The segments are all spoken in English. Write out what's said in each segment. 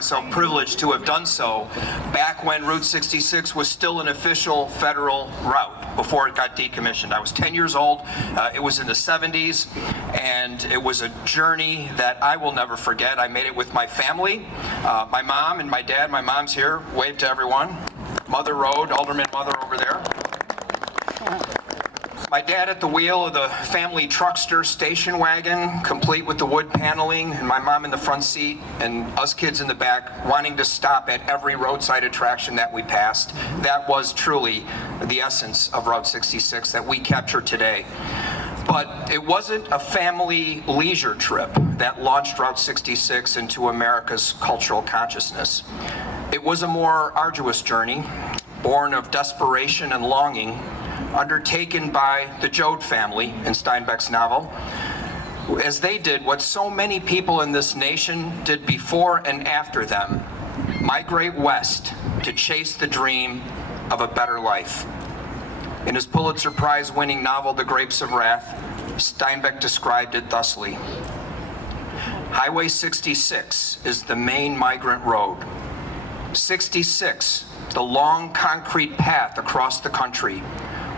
myself privileged to have done so back when Route 66 was still an official federal route before it got decommissioned. I was 10 years old. It was in the 70s, and it was a journey that I will never forget. I made it with my family, my mom and my dad. My mom's here. Wave to everyone. Mother Road, Alderman Mother over there. My dad at the wheel of the family truckster station wagon, complete with the wood paneling, and my mom in the front seat, and us kids in the back, wanting to stop at every roadside attraction that we passed. That was truly the essence of Route 66 that we capture today. But it wasn't a family leisure trip that launched Route 66 into America's cultural consciousness. It was a more arduous journey, born of desperation and longing, undertaken by the Joad family in Steinbeck's novel, as they did what so many people in this nation did before and after them: migrate west to chase the dream of a better life. In his Pulitzer Prize-winning novel, The Grapes of Wrath, Steinbeck described it thusly: Highway 66 is the main migrant road. 66, the long concrete path across the country,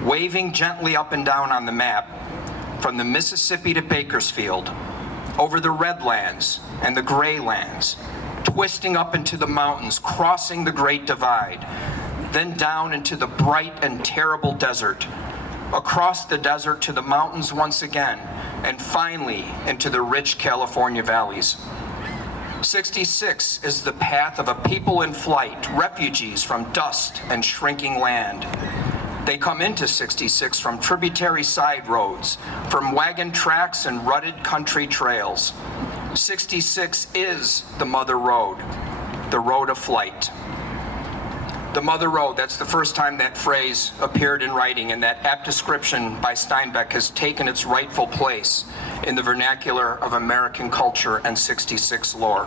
waving gently up and down on the map, from the Mississippi to Bakersfield, over the Redlands and the Graylands, twisting up into the mountains, crossing the Great Divide, then down into the bright and terrible desert, across the desert to the mountains once again, and finally into the rich California valleys. 66 is the path of a people in flight, refugees from dust and shrinking land. They come into 66 from tributary side roads, from wagon tracks and rutted country trails. 66 is the Mother Road, the road of flight. The Mother Road, that's the first time that phrase appeared in writing, and that apt description by Steinbeck has taken its rightful place in the vernacular of American culture and 66 lore.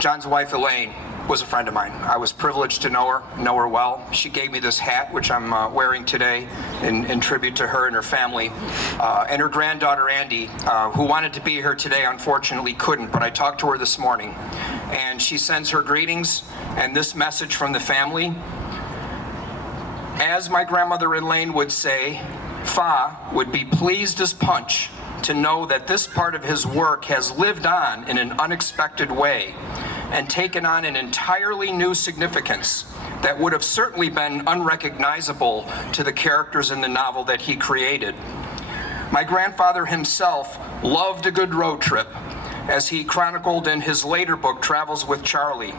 John's wife, Elaine, was a friend of mine. I was privileged to know her well. She gave me this hat, which I'm wearing today in tribute to her and her family. And her granddaughter, Andy, who wanted to be here today, unfortunately couldn't, but I talked to her this morning. And she sends her greetings and this message from the family. As my grandmother Elaine would say, Fa would be pleased as punch to know that this part of his work has lived on in an unexpected way and taken on an entirely new significance that would have certainly been unrecognizable to the characters in the novel that he created. My grandfather himself loved a good road trip, as he chronicled in his later book, Travels with Charlie,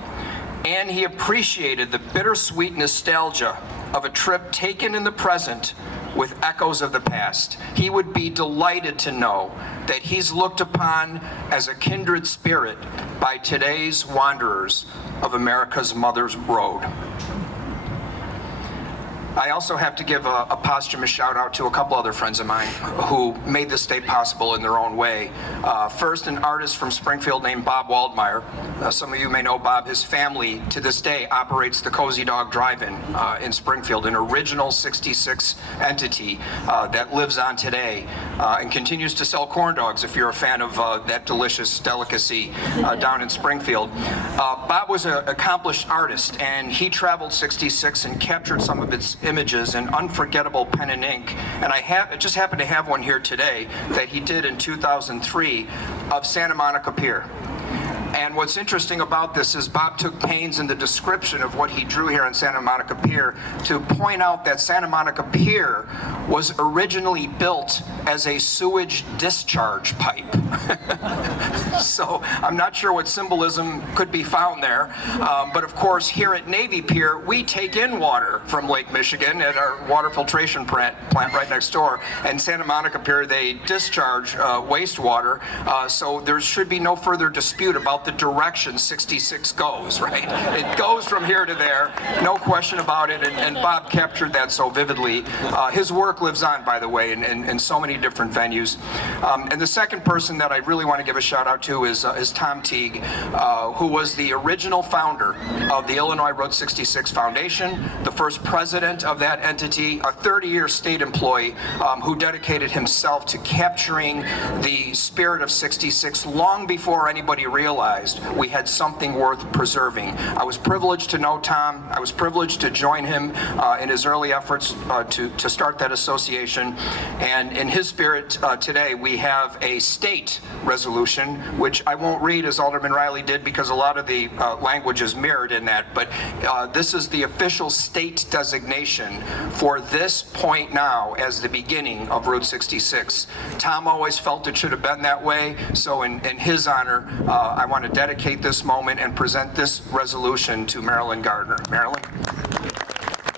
and he appreciated the bittersweet nostalgia of a trip taken in the present with echoes of the past. He would be delighted to know that he's looked upon as a kindred spirit by today's wanderers of America's Mother's Road. I also have to give a posthumous shout out to a couple other friends of mine who made this day possible in their own way. First, an artist from Springfield named Bob Waldmeyer. Some of you may know Bob. His family to this day operates the Cozy Dog Drive-In in Springfield, an original 66 entity that lives on today and continues to sell corn dogs if you're a fan of that delicious delicacy down in Springfield. Bob was an accomplished artist, and he traveled 66 and captured some of its images in unforgettable pen and ink. And I just happen to have one here today that he did in 2003 of Santa Monica Pier. And what's interesting about this is Bob took pains in the description of what he drew here on Santa Monica Pier to point out that Santa Monica Pier was originally built as a sewage discharge pipe. So I'm not sure what symbolism could be found there. But of course, here at Navy Pier, we take in water from Lake Michigan at our water filtration plant right next door. And Santa Monica Pier, they discharge wastewater. So there should be no further dispute about the direction 66 goes, right? It goes from here to there, no question about it, and Bob captured that so vividly. His work lives on, by the way, in so many different venues. And the second person that I really want to give a shout out to is Tom Teague, who was the original founder of the Illinois Road 66 Foundation, the first president of that entity, a 30-year state employee who dedicated himself to capturing the spirit of 66 long before anybody realized realized we had something worth preserving. I was privileged to know Tom. I was privileged to join him in his early efforts to start that association. And in his spirit, today we have a state resolution, which I won't read as Alderman Riley did because a lot of the language is mirrored in that. But this is the official state designation for this point now as the beginning of Route 66. Tom always felt it should have been that way. So in his honor, I want to dedicate this moment and present this resolution to Marilyn Gardner. Marilyn?